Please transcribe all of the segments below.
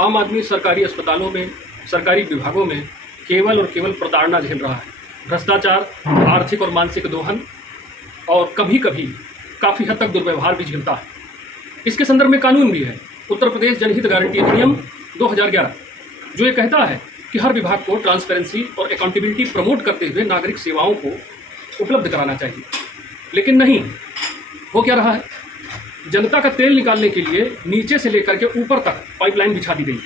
आम आदमी सरकारी अस्पतालों में, सरकारी विभागों में केवल और केवल प्रताड़ना झेल रहा है। भ्रष्टाचार, आर्थिक और मानसिक दोहन और कभी कभी काफ़ी हद तक दुर्व्यवहार भी झेलता है। इसके संदर्भ में कानून भी है, उत्तर प्रदेश जनहित गारंटी अधिनियम 2011, जो ये कहता है कि हर विभाग को ट्रांसपेरेंसी और अकाउंटेबिलिटी प्रमोट करते हुए नागरिक सेवाओं को उपलब्ध कराना चाहिए। लेकिन नहीं, हो क्या रहा है, जनता का तेल निकालने के लिए नीचे से लेकर के ऊपर तक पाइपलाइन बिछा दी गई।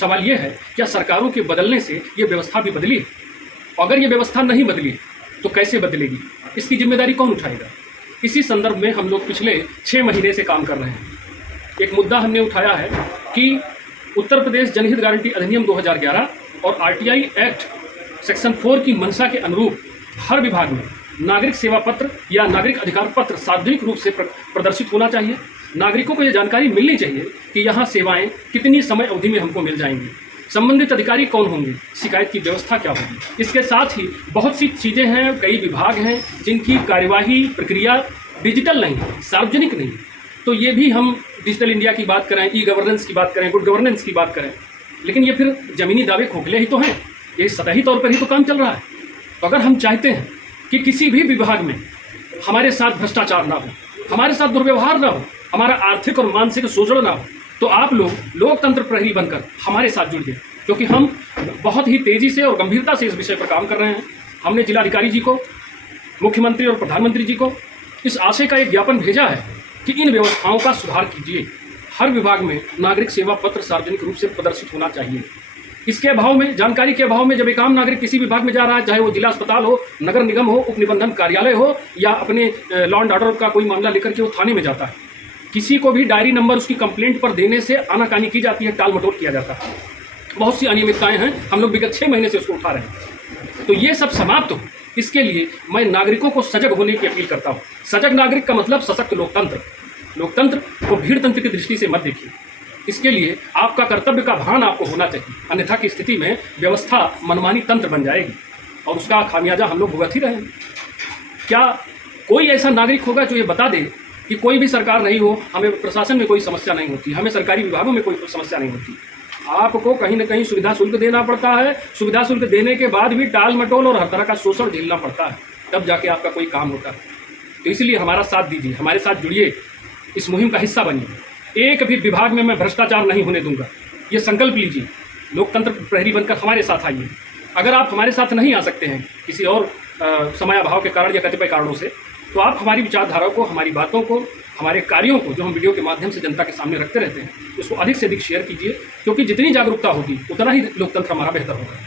सवाल ये है, क्या सरकारों के बदलने से ये व्यवस्था भी बदली? अगर ये व्यवस्था नहीं बदली तो कैसे बदलेगी? इसकी जिम्मेदारी कौन उठाएगा? इसी संदर्भ में हम लोग पिछले 6 महीने से काम कर रहे हैं। एक मुद्दा हमने उठाया है कि उत्तर प्रदेश जनहित गारंटी अधिनियम 2011 और आरटीआई एक्ट सेक्शन 4 की मंशा के अनुरूप हर विभाग में नागरिक सेवा पत्र या नागरिक अधिकार पत्र सार्वजनिक रूप से प्रदर्शित होना चाहिए। नागरिकों को ये जानकारी मिलनी चाहिए कि यहाँ सेवाएं कितनी समय अवधि में हमको मिल जाएंगी, संबंधित अधिकारी कौन होंगे, शिकायत की व्यवस्था क्या होगी। इसके साथ ही बहुत सी चीज़ें हैं, कई विभाग हैं जिनकी कार्यवाही प्रक्रिया डिजिटल नहीं है, सार्वजनिक नहीं है। तो ये भी हम डिजिटल इंडिया की बात करें, ई गवर्नेंस की बात करें, गुड गवर्नेंस की बात करें, लेकिन ये फिर ज़मीनी दावे खोखले ही तो हैं, ये सतही तौर पर ही तो काम चल रहा है। तो अगर हम चाहते हैं कि किसी भी विभाग में हमारे साथ भ्रष्टाचार ना हो, हमारे साथ दुर्व्यवहार ना हो, हमारा आर्थिक और मानसिक शोषण ना हो, तो आप लोग लोकतंत्र प्रहरी बनकर हमारे साथ जुड़िए, क्योंकि हम बहुत ही तेज़ी से और गंभीरता से इस विषय पर काम कर रहे हैं। हमने जिलाधिकारी जी को, मुख्यमंत्री और प्रधानमंत्री जी को इस आशय का एक ज्ञापन भेजा है कि इन व्यवस्थाओं का सुधार कीजिए। हर विभाग में नागरिक सेवा पत्र सार्वजनिक रूप से प्रदर्शित होना चाहिए। इसके अभाव में, जानकारी के अभाव में जब एक आम नागरिक किसी विभाग में जा रहा है, चाहे वो जिला अस्पताल हो, नगर निगम हो, उप निबंधन कार्यालय हो, या अपने लॉ एंड ऑर्डर का कोई मामला लेकर के वो थाने में जाता है, किसी को भी डायरी नंबर उसकी कंप्लेंट पर देने से आनाकानी की जाती है, टाल मटोल किया जाता है। बहुत सी अनियमितताएं हैं, हम लोग विगत 6 महीने से उसको उठा रहे हैं। तो ये सब समाप्त हो, इसके लिए मैं नागरिकों को सजग होने की अपील करता हूँ। सजग नागरिक का मतलब सशक्त लोकतंत्र। लोकतंत्र को भीड़ तंत्र की दृष्टि से मत देखिए। इसके लिए आपका कर्तव्य का भान आपको होना चाहिए, अन्यथा की स्थिति में व्यवस्था मनमानी तंत्र बन जाएगी और उसका खामियाजा हम लोग भुगत ही रहेंगे। क्या कोई ऐसा नागरिक होगा जो ये बता दे कि कोई भी सरकार नहीं हो, हमें प्रशासन में कोई समस्या नहीं होती, हमें सरकारी विभागों में कोई समस्या नहीं होती? आपको कहीं ना कहीं सुविधा शुल्क देना पड़ता है, सुविधा शुल्क देने के बाद भी टाल मटोल और हर तरह का शोषण झेलना पड़ता है, तब जाके आपका कोई काम होता है। तो इसलिए हमारा साथ दीजिए, हमारे साथ जुड़िए, इस मुहिम का हिस्सा बनिए। एक भी विभाग में मैं भ्रष्टाचार नहीं होने दूंगा, ये संकल्प लीजिए। लोकतंत्र प्रहरी बनकर हमारे साथ आइए। अगर आप हमारे साथ नहीं आ सकते हैं किसी और समयाभाव के कारण या कतिपय कारणों से, तो आप हमारी विचारधारा को, हमारी बातों को, हमारे कार्यों को, जो हम वीडियो के माध्यम से जनता के सामने रखते रहते हैं, उसको अधिक से अधिक शेयर कीजिए, क्योंकि जितनी जागरूकता होगी उतना ही लोकतंत्र हमारा बेहतर होगा।